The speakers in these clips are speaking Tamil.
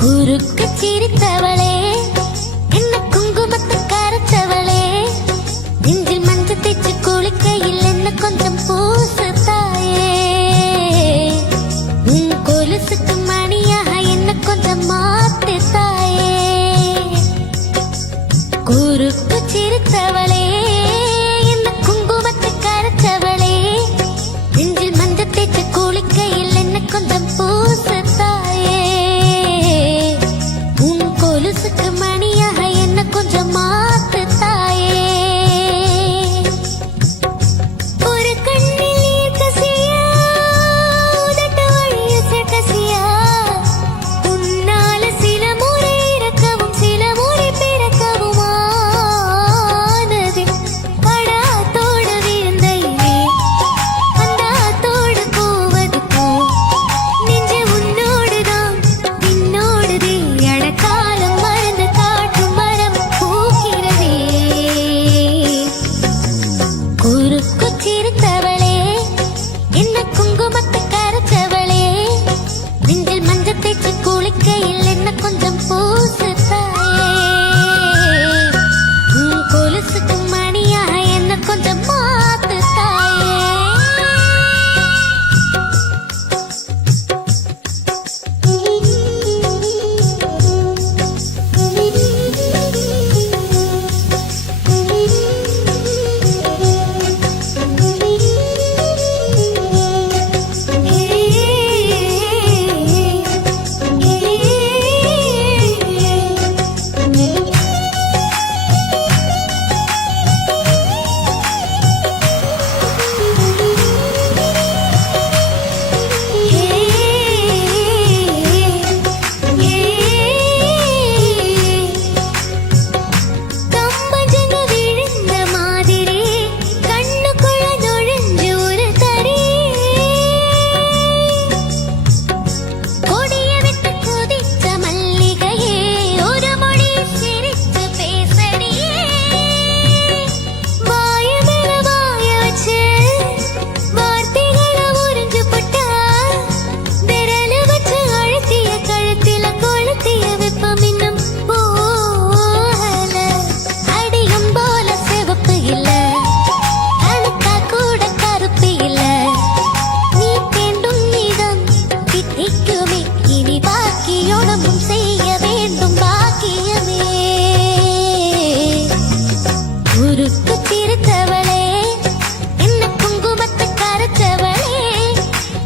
குறுக்கு சிரித்தவளே, என்ன குங்குமத்து கரைச்சவளே, நெஞ்சில் மஞ்ச தேச்சு குளிக்கையில் என்ன கொஞ்சம் பூசு தாயே, உன் கொலுசுக்கு மணியாக என்ன கொஞ்சம் மாத்து தாயே. குறுக்கு சிரித்தவளே, என்ன குங்குமத்து கரைச்சவளே, நெஞ்சில் மஞ்ச தேச்சு குளிக்கையில் என்ன கொஞ்சம் பூசு தாயே, கொலுசுக்கு மணியாக என்ன கொஞ்சம் மாத்து தாயே. ஒரு கண்ணில் கசியா உதட்ட வழிய கசியா, உன்னால சில முறை இறக்கவும் சில முறை பிறக்கவும் ஆனது. படாத்தோடு விழுந்தையே அந்த ஆத்தோடு போவது போ, நெஞ்சு உன்னோடுதான் பின்னோடுதே அடக்காலம் மறந்து காட்டும் மரம் பூக்கிறதே. குறுக்கு சிரித்தவளே, என்ன குங்குமத்தை கரைச்சவளே, நெஞ்சில் மஞ்சள் தேய்ச்சி குளிக்கையில் என்ன கொஞ்சம் பூசு தாயே, உன் கொலுசுக்கு மணியாக என்ன கொஞ்சம் மாத்து தாயே. குறுக்கு சிரித்தவளே, என்ன குங்குமத்தை கரைச்சவளே,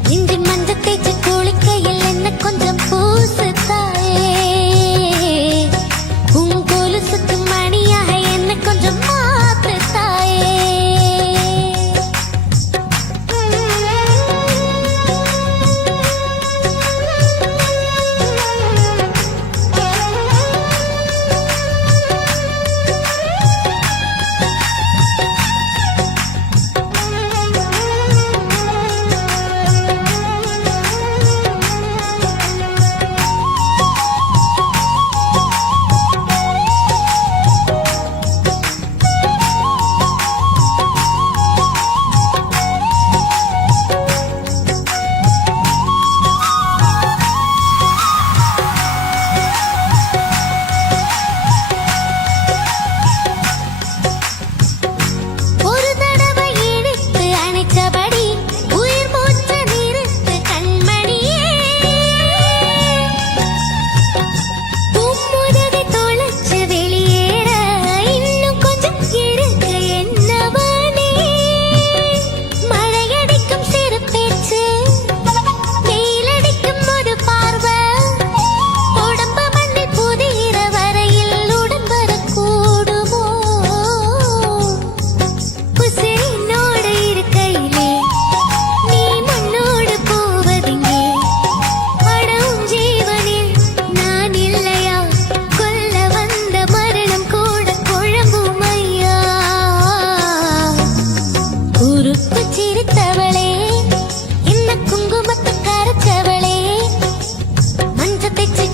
நெஞ்சில் மஞ்சள் தேய்ச்சி குளிக்கையில் என்ன கொஞ்சம் பூசு தாயே, உன் கொலுசுக்கு மணியாக என்ன கொஞ்சம் மாத்து தாயே.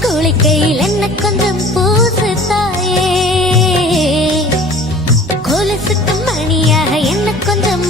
குளிக்கையில் என்ன கொஞ்சம் பூசு தாயே, கொலுசுக்கு மணியாக என்ன கொஞ்சம்